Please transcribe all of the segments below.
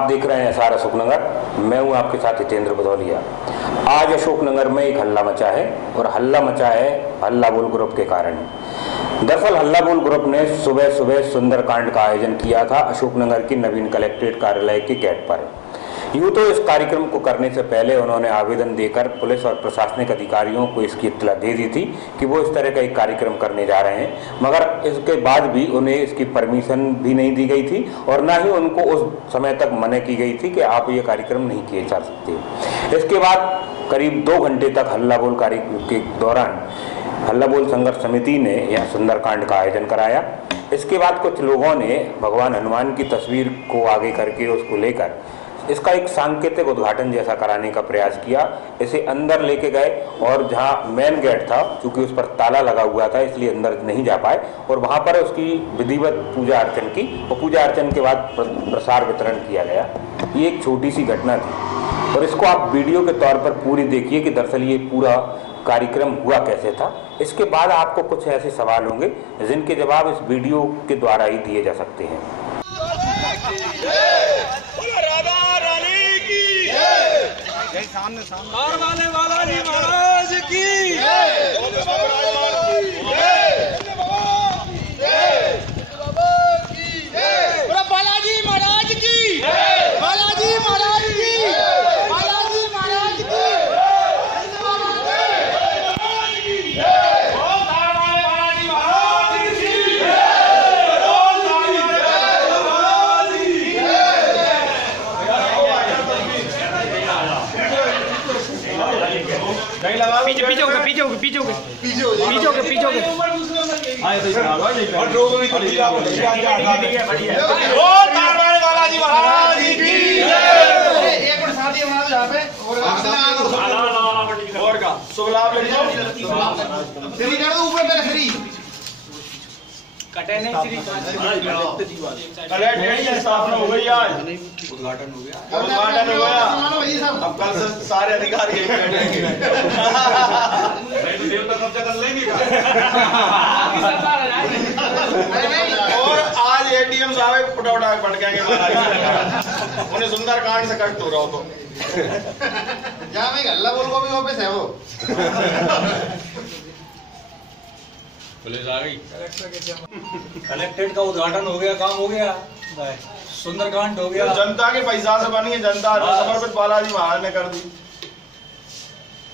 आप देख रहे हैं एसआर अशोकनगर। मैं हूं आपके साथ हितेंद्र भदौलिया। आज अशोकनगर में एक हल्ला मचा है और हल्ला मचा है हल्ला बोल ग्रुप के कारण। दरअसल हल्ला बोल ग्रुप ने सुबह सुबह सुंदरकांड का आयोजन किया था अशोकनगर की नवीन कलेक्ट्रेट कार्यालय के गेट पर। यूं तो इस कार्यक्रम को करने से पहले उन्होंने आवेदन देकर पुलिस और प्रशासनिक अधिकारियों को इसकी इत्तला दे दी थी कि वो इस तरह का एक कार्यक्रम करने जा रहे हैं, मगर इसके बाद भी उन्हें इसकी परमिशन भी नहीं दी गई थी और ना ही उनको उस समय तक मना की गई थी कि आप ये कार्यक्रम नहीं किए जा सकते। इसके बाद करीब 2 घंटे तक हल्ला बोल कार्यक्रम के दौरान हल्ला बोल संघर्ष समिति ने यह सुंदरकांड का आयोजन कराया। इसके बाद कुछ लोगों ने भगवान हनुमान की तस्वीर को आगे करके उसको लेकर इसका एक सांकेतिक उद्घाटन जैसा कराने का प्रयास किया। इसे अंदर लेके गए और जहां मेन गेट था, क्योंकि उस पर ताला लगा हुआ था इसलिए अंदर नहीं जा पाए, और वहां पर उसकी विधिवत पूजा अर्चन की और पूजा अर्चन के बाद प्रसाद वितरण किया गया। ये एक छोटी सी घटना थी और इसको आप वीडियो के तौर पर पूरी देखिए कि दरअसल ये पूरा कार्यक्रम हुआ कैसे था। इसके बाद आपको कुछ ऐसे सवाल होंगे जिनके जवाब इस वीडियो के द्वारा ही दिए जा सकते हैं। सामने बालाजी महाराज की बालाजी महाराज की बालाजी महाराज की बालाजी महाराज की पीछे पीछे होगा पीछे होगा पीछे होगा पीछे होगा पीछे होगा बालाजी महाराज की एक मिनट साथी हमारा यहाँ पे और का शुभ लाभ श्री कर दो ऊपर पहले श्री कटे नहीं श्री अरे स्थापना हो गई आज उद्घाटन हो गया। अब कल से सारे अधिकारी बैठेंगे। देवता कब्जा कर लेंगे और आज एडीएम साहब पुटौटा पटकेंगे महाराज। उन्हें सुंदरकांड से कष्ट हो रहा हो तो जहाँ मैं हल्ला बोल को भी ऑफिस है वो पुलिस आ गई। कलेक्ट्रेट का उद्घाटन हो गया, काम हो गया, सुंदरकांड हो गया। जनता के पैसा से बनी है, जनता समर्पित बालाजी महाराज ने कर दी।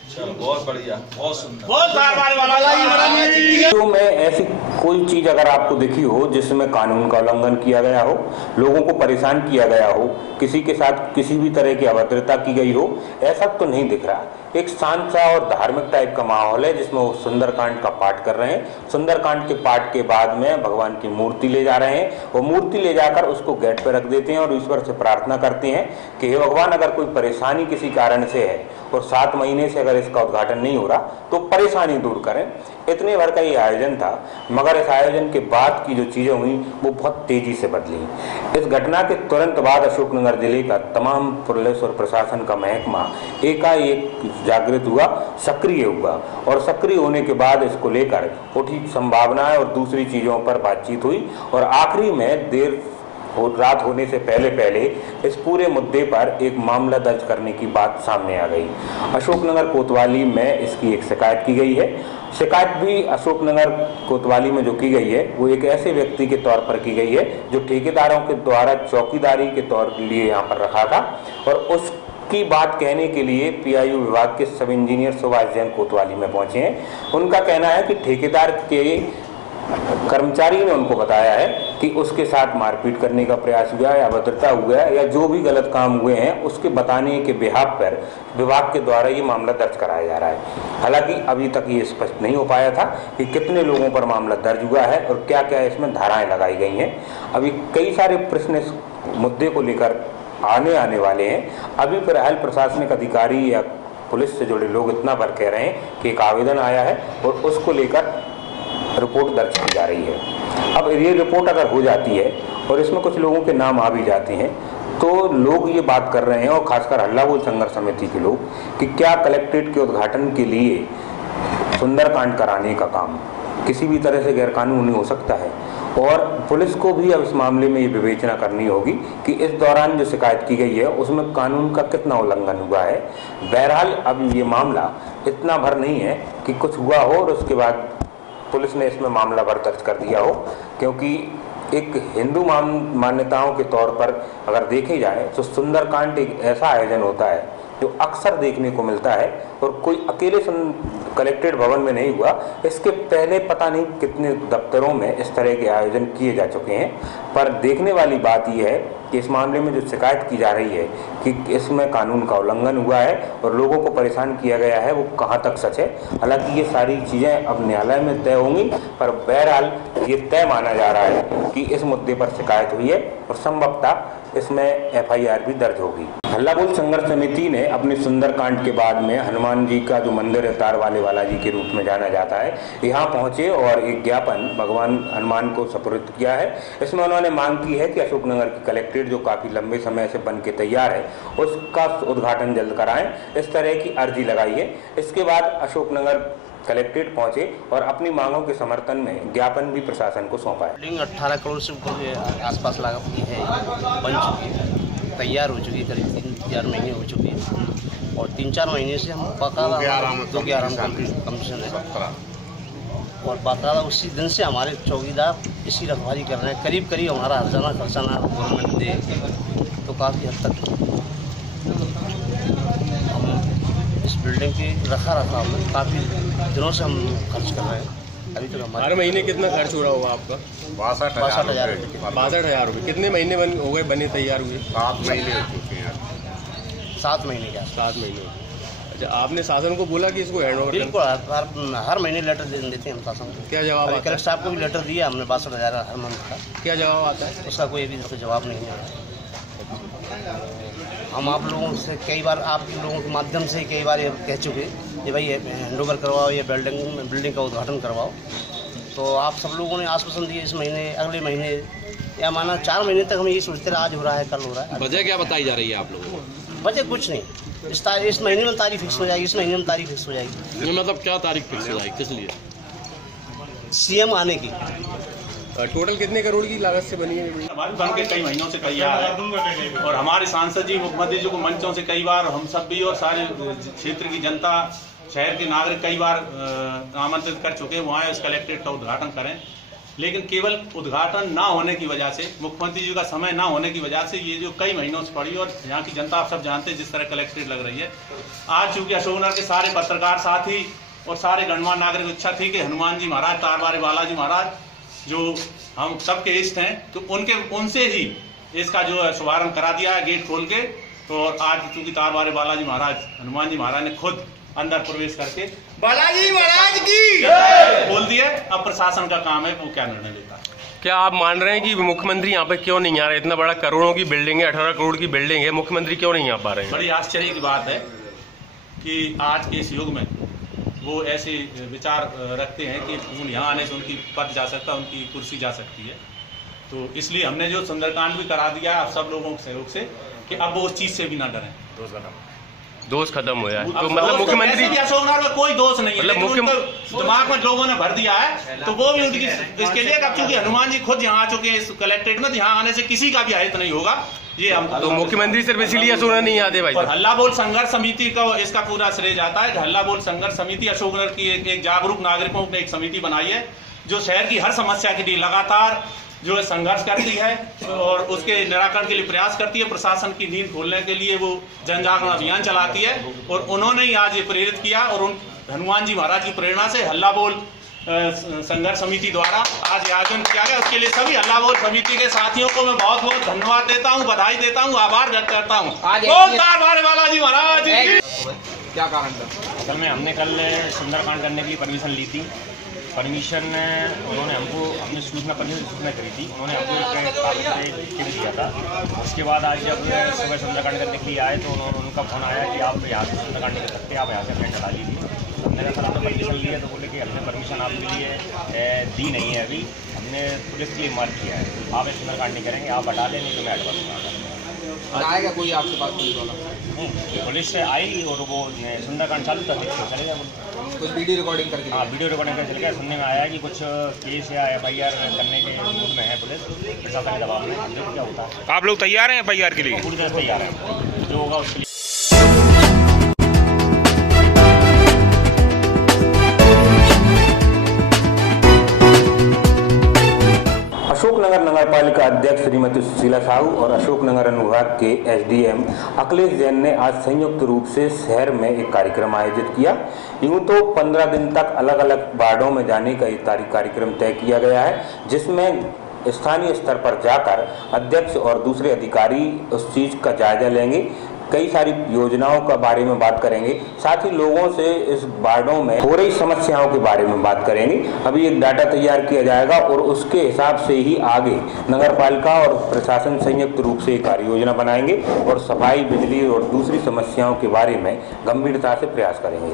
चलो बहुत बढ़िया, बहुत सुंदर, बहुत बालाजी। तो मैं ऐसी कोई चीज अगर आपको दिखी हो जिसमें कानून का उल्लंघन किया गया हो, लोगों को परेशान किया गया हो, किसी के साथ किसी भी तरह की अभद्रता की गई हो, ऐसा तो नहीं दिख रहा। एक शांत सा और धार्मिक टाइप का माहौल है जिसमें वो सुंदरकांड का पाठ कर रहे हैं। सुंदरकांड के पाठ के बाद में भगवान की मूर्ति ले जा रहे हैं। वो मूर्ति ले जाकर उसको गेट पर रख देते हैं और ईश्वर से प्रार्थना करते हैं कि हे भगवान, अगर कोई परेशानी किसी कारण से है और 7 महीने से अगर इसका उद्घाटन नहीं हो रहा तो परेशानी दूर करें। इतने भर का ये आयोजन था, मगर इस आयोजन के बाद की जो चीजें हुई वो बहुत तेजी से बदली। इस घटना के तुरंत बाद अशोकनगर जिले का तमाम पुलिस और प्रशासन का महकमा एकाएक जागृत हुआ, सक्रिय हुआ, और सक्रिय होने के बाद इसको लेकर उठी संभावनाएं और दूसरी चीजों पर बातचीत हुई और आखिरी में देर रात होने से पहले इस पूरे मुद्दे पर एक मामला दर्ज करने की बात सामने आ गई। अशोकनगर कोतवाली में इसकी एक शिकायत की गई है। शिकायत भी अशोकनगर कोतवाली में जो की गई है वो एक ऐसे व्यक्ति के तौर पर की गई है जो ठेकेदारों के द्वारा चौकीदारी के तौर के लिए यहाँ पर रखा था, और उसकी बात कहने के लिए पीआईयू विभाग के सब इंजीनियर सुभाष जैन कोतवाली में पहुंचे हैं। उनका कहना है कि ठेकेदार के कर्मचारी ने उनको बताया है कि उसके साथ मारपीट करने का प्रयास हुआ या अभद्रता हुआ है या जो भी गलत काम हुए हैं उसके बताने के बिहाफ पर विभाग के द्वारा ये मामला दर्ज कराया जा रहा है। हालांकि अभी तक ये स्पष्ट नहीं हो पाया था कि कितने लोगों पर मामला दर्ज हुआ है और क्या क्या इसमें धाराएं लगाई गई हैं। अभी कई सारे प्रश्न इस मुद्दे को लेकर आने वाले हैं। अभी फिलहाल प्रशासनिक अधिकारी या पुलिस से जुड़े लोग इतना भर कह रहे हैं कि एक आवेदन आया है और उसको लेकर रिपोर्ट दर्ज की जा रही है। अब ये रिपोर्ट अगर हो जाती है और इसमें कुछ लोगों के नाम आ भी जाते हैं तो लोग ये बात कर रहे हैं, और खासकर हल्ला बोल संघर्ष समिति के लोग, कि क्या कलेक्ट्रेट के उद्घाटन के लिए सुंदरकांड कराने का काम किसी भी तरह से गैरकानूनी हो सकता है। और पुलिस को भी अब इस मामले में ये विवेचना करनी होगी कि इस दौरान जो शिकायत की गई है उसमें कानून का कितना उल्लंघन हुआ है। बहरहाल अब ये मामला इतना भर नहीं है कि कुछ हुआ हो और उसके बाद पुलिस ने इसमें मामला भर दर्ज कर दिया हो, क्योंकि एक हिंदू मान्यताओं के तौर पर अगर देखे जाए तो सुंदरकांड एक ऐसा आयोजन होता है जो अक्सर देखने को मिलता है और कोई अकेले कलेक्ट्रेट भवन में नहीं हुआ, इसके पहले पता नहीं कितने दफ्तरों में इस तरह के आयोजन किए जा चुके हैं। पर देखने वाली बात यह है कि इस मामले में जो शिकायत की जा रही है कि इसमें कानून का उल्लंघन हुआ है और लोगों को परेशान किया गया है, वो कहाँ तक सच है। हालांकि ये सारी चीज़ें अब न्यायालय में तय होंगी, पर बहरहाल ये तय माना जा रहा है कि इस मुद्दे पर शिकायत हुई है और संभवतः इसमें FIR भी दर्ज होगी। हल्ला बोल संघर्ष समिति ने अपने सुंदरकांड के बाद में हनुमान जी का जो मंदिर है तार वाले बालाजी के रूप में जाना जाता है, यहाँ पहुंचे और एक ज्ञापन भगवान हनुमान को सुपुर्द किया है। इसमें उन्होंने मांग की है कि अशोकनगर की कलेक्ट्रेट जो काफ़ी लंबे समय से बन के तैयार है उसका उद्घाटन जल्द कराएं, इस तरह की अर्जी लगाई है। इसके बाद अशोकनगर कलेक्ट्रेट पहुंचे और अपनी मांगों के समर्थन में ज्ञापन भी प्रशासन को सौंपा है। बिल्डिंग 18 करोड़ से ऊपर के आसपास लागत की है, बन चुकी है, तैयार हो चुकी है, करीब 3-4 महीने हो चुकी है और 3-4 महीने से हम बाकायदा 211 कमीशन है और बाकायदा उसी दिन से हमारे चौकीदार इसी रखवाली कर रहे हैं। करीब करीब हमारा हर्जाना खर्चाना गवर्नमेंट दे तो काफ़ी हद तक इस बिल्डिंग की रखा में काफ़ी दिनों से हम खर्च कर रहे हैं। अभी तक हमारे हर महीने कितना खर्च हो रहा होगा आपका? 62,000 रुपये। 62,000 रुपये। कितने महीने हो गए बने तैयार हुए? 7 महीने हो चुके हैं। 7 महीने क्या? 7 महीने। अच्छा, आपने शासन को बोला कि इसको हैंड ओवर? बिल्कुल, हर महीने लेटर दे देते हैं हम शासन को। क्या जवाब आता है? कलेक्टर साहब को भी लेटर दिया हमने 62,000 हर मंथ का। क्या जवाब आता है? उसका कोई अभी तक जवाब नहीं है। हम आप लोगों से कई बार, आप लोगों के माध्यम से कई बार ये कह चुके कि भाई हैंड ओवर करवाओ, ये बिल्डिंग का उद्घाटन करवाओ, तो आप सब लोगों ने आश्वासन दिए इस महीने, अगले महीने, या माना 4 महीने तक हम यही सोचते रहे आज हो रहा है कल हो रहा है। वजह क्या बताई जा रही है आप लोगों को? वजह कुछ नहीं, इस महीने में तारीख फिक्स हो जाएगी, इस महीने में तारीख फिक्स हो जाएगी। मतलब क्या तारीख फिक्स हो जाएगी, किस लिए? CM आने की। टोटल कितने करोड़ की लागत से बनी है? हमारे बन के कई महीनों से तैयार है और हमारे सांसद जी, मुख्यमंत्री जी को मंचों से कई बार हम सब भी और सारे क्षेत्र की जनता, शहर के नागरिक कई बार आमंत्रित कर चुके हैं वहाँ इस कलेक्ट्रेट का उद्घाटन करें, लेकिन केवल उद्घाटन ना होने की वजह से, मुख्यमंत्री जी का समय ना होने की वजह से ये जो कई महीनों से पड़ी और यहाँ की जनता आप सब जानते हैं जिस तरह कलेक्ट्रेट लग रही है। आज चूंकि अशोकनगर के सारे पत्रकार साथी और सारे गणमान्य नागरिक इच्छा थी कि हनुमान जी महाराज, तार वाले बालाजी महाराज जो हम सबके इष्ट हैं, तो उनसे ही इसका जो है शुभारंभ करा दिया है गेट खोल के। तो आज चूंकि तार वाले बालाजी महाराज, हनुमान जी महाराज ने खुद अंदर प्रवेश करके बालाजी महाराज की बोल दिया। अब प्रशासन का काम है वो क्या निर्णय लेता है। क्या आप मान रहे हैं कि मुख्यमंत्री यहाँ पे क्यों नहीं आ रहे? इतना बड़ा करोड़ों की बिल्डिंग है, 18 करोड़ की बिल्डिंग है, मुख्यमंत्री क्यों नहीं आ पा रहे हैं? बड़ी आश्चर्य की बात है कि आज के इस युग में वो ऐसे विचार रखते हैं कि यहाँ आने से उनकी पद जा सकता है, उनकी कुर्सी जा सकती है। तो इसलिए हमने जो सुंदरकांड भी करा दिया आप सब लोगों के सहयोग से कि अब वो उस चीज से भी ना डरें। दोष खत्म हो जाए तो मतलब मुख्यमंत्री अशोकनगर में कोई दोष नहीं है, लेकिन दिमाग में लोगों ने भर दिया है तो वो भी उनकी इसके लिए, अब चूंकि हनुमान जी खुद यहाँ आ चुके हैं इस कलेक्ट्रेट में, यहाँ आने से किसी का भी हित नहीं होगा। ये हम तो मुख्यमंत्री सिर्फ इसीलिए अशोकनगर नहीं आते भाई। हल्ला बोल संघर्ष समिति का इसका पूरा श्रेय जाता है। हल्ला बोल संघर्ष समिति अशोकनगर की एक जागरूक नागरिकों ने एक समिति बनाई है जो शहर की हर समस्या के लिए लगातार जो है संघर्ष करती है और उसके निराकरण के लिए प्रयास करती है। प्रशासन की नींद खोलने के लिए वो जन जागरण अभियान चलाती है और उन्होंने ही आज ये प्रेरित किया और उन हनुमान जी महाराज की प्रेरणा से हल्ला बोल संघर्ष समिति द्वारा आज आयोजन किया गया। उसके लिए सभी हल्ला बोल समिति के साथियों को मैं बहुत बहुत धन्यवाद देता हूँ, बधाई देता हूँ, आभार व्यक्त करता हूँ। बालाजी महाराज क्या कारण था? असल में हमने कल सुंदरकांड करने के लिए परमिशन ली थी। परमिशन उन्होंने हमने सूचना करी थी, उन्होंने हमको एक कागज पे लिख दिया था। उसके बाद आज जब सुबह सुंदरकांड करने के लिए आए तो उनका फोन आया कि आप यहाँ से सुंदरकांड नहीं कर सकते, आप यहाँ से अपने चला लीजिए। हमने कहा सर आपने परमिशन ली है, तो बोले कि हमने परमिशन आपके लिए दी नहीं है, अभी हमने पुलिस के लिए मार्क किया है, आप सुंदरकांड नहीं करेंगे, आप हटा लें, नहीं तो मैं हटवा दूँगा। आएगा कोई आपके पास पुलिस वाला? पुलिस से आई और वो सुंदरकांड चालू कर चले गए। कुछ वीडियो रिकॉर्डिंग करके? हाँ, वीडियो रिकॉर्डिंग करके चल सुनने में आया कि कुछ केस या FIR करने के मूड में है पुलिस, प्रशासन के दबाव में। देखो क्या होता है। आप लोग तैयार हैं FIR के लिए? पूरी तरह तैयार है, जो होगा उसके लिए। अशोकनगर नगर पालिका अध्यक्ष श्रीमती सुशीला साहू और अशोकनगर अनुभाग के SDM अखिलेश जैन ने आज संयुक्त रूप से शहर में एक कार्यक्रम आयोजित किया। यूं तो 15 दिन तक अलग अलग वार्डों में जाने का एक कार्यक्रम तय किया गया है, जिसमें स्थानीय स्तर पर जाकर अध्यक्ष और दूसरे अधिकारी उस चीज का जायजा लेंगे, कई सारी योजनाओं का बारे में बात करेंगे, साथ ही लोगों से इस वार्डों में हो रही समस्याओं के बारे में बात करेंगे। अभी एक डाटा तैयार किया जाएगा और उसके हिसाब से ही आगे नगर पालिका और प्रशासन संयुक्त रूप से एक कार्य योजना बनाएंगे और सफाई, बिजली और दूसरी समस्याओं के बारे में गंभीरता से प्रयास करेंगे।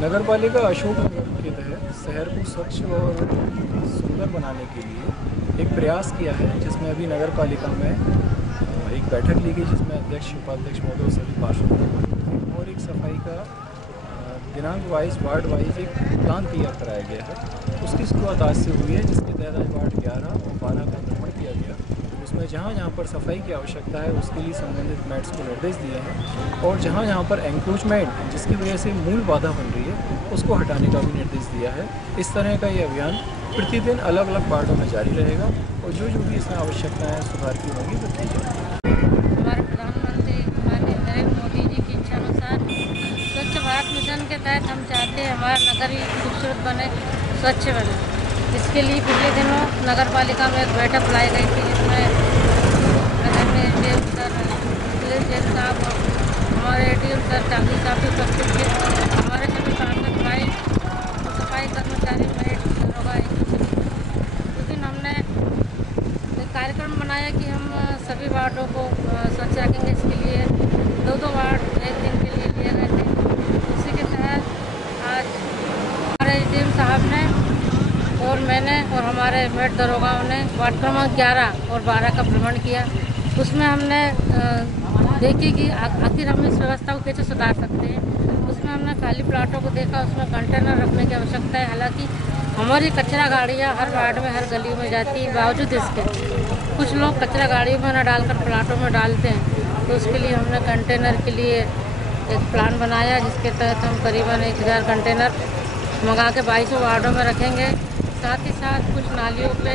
नगर पालिका अशोकनगर के तहत शहर को स्वच्छ और सुंदर बनाने के लिए एक प्रयास किया है, जिसमें अभी नगर पालिका में एक बैठक ली गई, जिसमें अध्यक्ष, उपाध्यक्ष महोदय सभी पार्षद और एक सफाई का दिनांक वाइज, वार्ड वाइज एक प्लान तैयार कराया गया है। उसकी शुरुआत आज से हुई है, जिसके तहत आज वार्ड 11 और 12 का भ्रमण किया गया। उसमें जहाँ जहाँ पर सफाई की आवश्यकता है उसके लिए संबंधित मैट्स को निर्देश दिए हैं और जहाँ जहाँ पर एंक्रोचमेंट जिसकी वजह से मूल बाधा बन रही है उसको हटाने का भी निर्देश दिया है। इस तरह का ये अभियान प्रतिदिन अलग अलग वार्डों में जारी रहेगा और जो भी इसमें आवश्यकताएँ सुधार की होंगी वो की जाएगी। हमारे प्रधानमंत्री माननीय नरेंद्र मोदी जी की इच्छा अनुसार स्वच्छ भारत मिशन के तहत हम चाहते हैं हमारा नगर ही खूबसूरत बने, स्वच्छ बने। इसके लिए पिछले दिनों नगर पालिका में एक बैठक बुलाई गई थी, जिसमें नगर में ADM सर, अखिलेश जैन साहब और हमारे ADM सर चांदी साहब भी उपस्थित थे। हमारे सभी पार्षद भाई और सफाई कर्मचारी होगा। उस दिन हमने एक कार्यक्रम बनाया कि हम सभी वार्डों को स्वच्छ रखेंगे। इसके लिए 2-2 वार्ड एक दिन के लिए लिए गए थे। उसी के तहत आज हमारे ADM साहब ने और मैंने और हमारे मेट दरोगाओं ने वार्ड क्रमांक 11 और 12 का भ्रमण किया। उसमें हमने देखी कि आखिर हम इस व्यवस्था को कैसे सुधार सकते हैं। उसमें हमने खाली प्लाटों को देखा, उसमें कंटेनर रखने की आवश्यकता है। हालांकि हमारी कचरा गाड़ियाँ हर वार्ड में, हर गली में जाती है, बावजूद इसके कुछ लोग कचरा गाड़ियों में न डालकर प्लाटों में डालते हैं। तो उसके लिए हमने कंटेनर के लिए एक प्लान बनाया, जिसके तहत हम करीबन 1000 कंटेनर मंगा के 22 वार्डों में रखेंगे। साथ ही साथ कुछ नालियों पे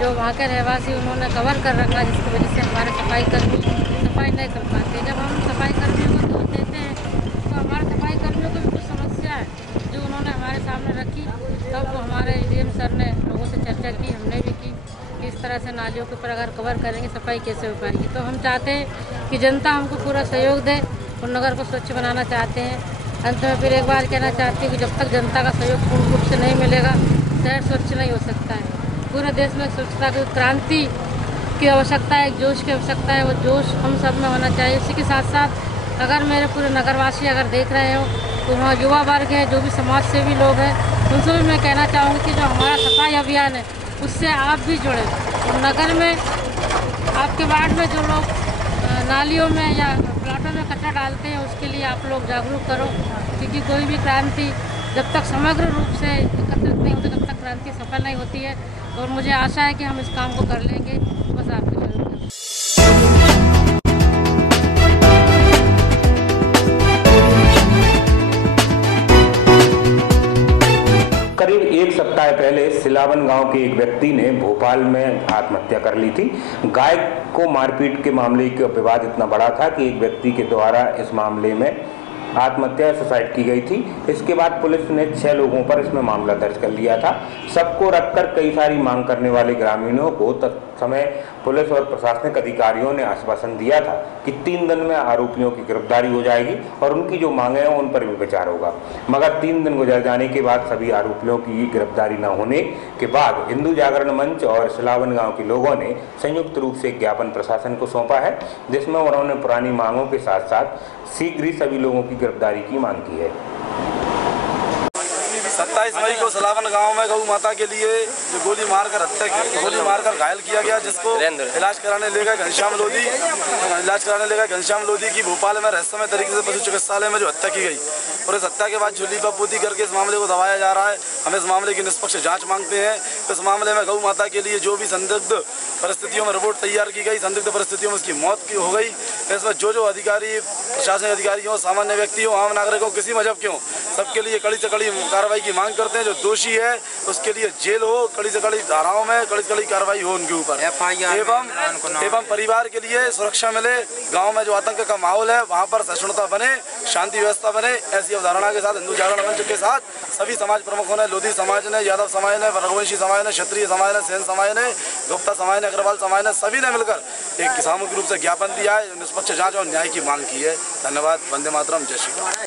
जो वहाँ के रहवासी उन्होंने कवर कर रखा, जिसकी वजह से हमारे सफाई कर्मी सफाई नहीं कर पाते। जब हम सफाई कर्मियों को दोष देते हैं तो हमारे सफाई कर्मियों को भी कुछ समस्या है जो उन्होंने हमारे सामने रखी। तब वो हमारे ADM सर ने लोगों से चर्चा की, हमने भी की कि इस तरह से नालियों के ऊपर अगर कवर करेंगे सफाई कैसे हो पाएगी। तो हम चाहते हैं कि जनता हमको पूरा सहयोग दे और नगर को स्वच्छ बनाना चाहते हैं। अंत में फिर एक बार कहना चाहती हूँ कि जब तक जनता का सहयोग पूर्ण रूप से नहीं मिलेगा, शहर स्वच्छ नहीं हो सकता है। पूरे देश में स्वच्छता की क्रांति की आवश्यकता है, एक जोश की आवश्यकता है। वो जोश हम सब में होना चाहिए। इसी के साथ साथ अगर मेरे पूरे नगरवासी अगर देख रहे हो तो वहाँ युवा वर्ग है, जो भी समाज सेवी लोग हैं, उनसे भी मैं कहना चाहूँगी कि जो हमारा सफाई अभियान है उससे आप भी जुड़े। और नगर में आपके वार्ड में जो लोग नालियों में या प्लाटों में कचरा डालते हैं उसके लिए आप लोग जागरूक करो, क्योंकि कोई भी क्रांति जब तक समग्र रूप से एकत्रित नहीं होती तब तक क्रांति सफल नहीं होती है। और मुझे आशा है कि हम इस काम को कर लेंगे। बस आपकी जरूरत है। करीब एक सप्ताह पहले सिलावन गांव के एक व्यक्ति ने भोपाल में आत्महत्या कर ली थी। गाय को मारपीट के मामले का विवाद इतना बड़ा था कि एक व्यक्ति के द्वारा इस मामले में आत्महत्या सुसाइड की गई थी। इसके बाद पुलिस ने 6 लोगों पर इसमें मामला दर्ज कर लिया था। सबको रखकर कई सारी मांग करने वाले ग्रामीणों को तत्समय पुलिस और प्रशासनिक अधिकारियों ने आश्वासन दिया था कि 3 दिन में आरोपियों की गिरफ्तारी हो जाएगी और उनकी जो मांगे हैं उन पर भी विचार होगा। मगर 3 दिन गुजर जाने के बाद सभी आरोपियों की गिरफ्तारी न होने के बाद हिंदू जागरण मंच और सिलावन गांव के लोगों ने संयुक्त रूप से एक ज्ञापन प्रशासन को सौंपा है, जिसमें उन्होंने पुरानी मांगों के साथ साथ शीघ्र ही सभी लोगों की गिरफ्तारी की मांग की है। 27 मई को सिलावन गांव में गौ माता के लिए जो गोली मारकर घायल किया गया, जिसको इलाज कराने ले गए घनश्याम लोधी की भोपाल में रहस्यमय तरीके से पशु चिकित्सालय में जो हत्या की गई। और इस हत्या के बाद झुल्ली पर पोती करके इस मामले को दबाया जा रहा है। हम इस मामले की निष्पक्ष जांच मांगते हैं। इस मामले में गौ माता के लिए जो भी संदिग्ध परिस्थितियों में रिपोर्ट तैयार की गई, संदिग्ध परिस्थितियों में उसकी मौत की हो गई, इसमें जो अधिकारी, प्रशासनिक अधिकारी हो, सामान्य व्यक्ति हो, आम नागरिक हो, किसी मजहब के हो, सबके लिए कड़ी से कड़ी कार्रवाई की मांग करते हैं। जो दोषी है उसके लिए जेल हो, कड़ी से कड़ी धाराओं में कड़ी से कड़ी कार्रवाई हो उनके ऊपर, एवं परिवार के लिए सुरक्षा मिले। गाँव में जो आतंक का माहौल है वहाँ पर सहिष्णुता बने, शांति व्यवस्था बने, ऐसी अवधारणा के साथ हिंदू जागरण मंच के साथ सभी समाज प्रमुखों ने, लोधी समाज ने, यादव समाज ने, रघुवंशी समाज ने, क्षत्रिय समाज ने, सेन समाज ने, गुप्ता समाज ने, अग्रवाल समाज ने, सभी ने मिलकर एक सामूहिक रूप से ज्ञापन दिया है, निष्पक्ष जांच और न्याय की मांग की है। धन्यवाद। वंदे मातरम। जय श्री राम।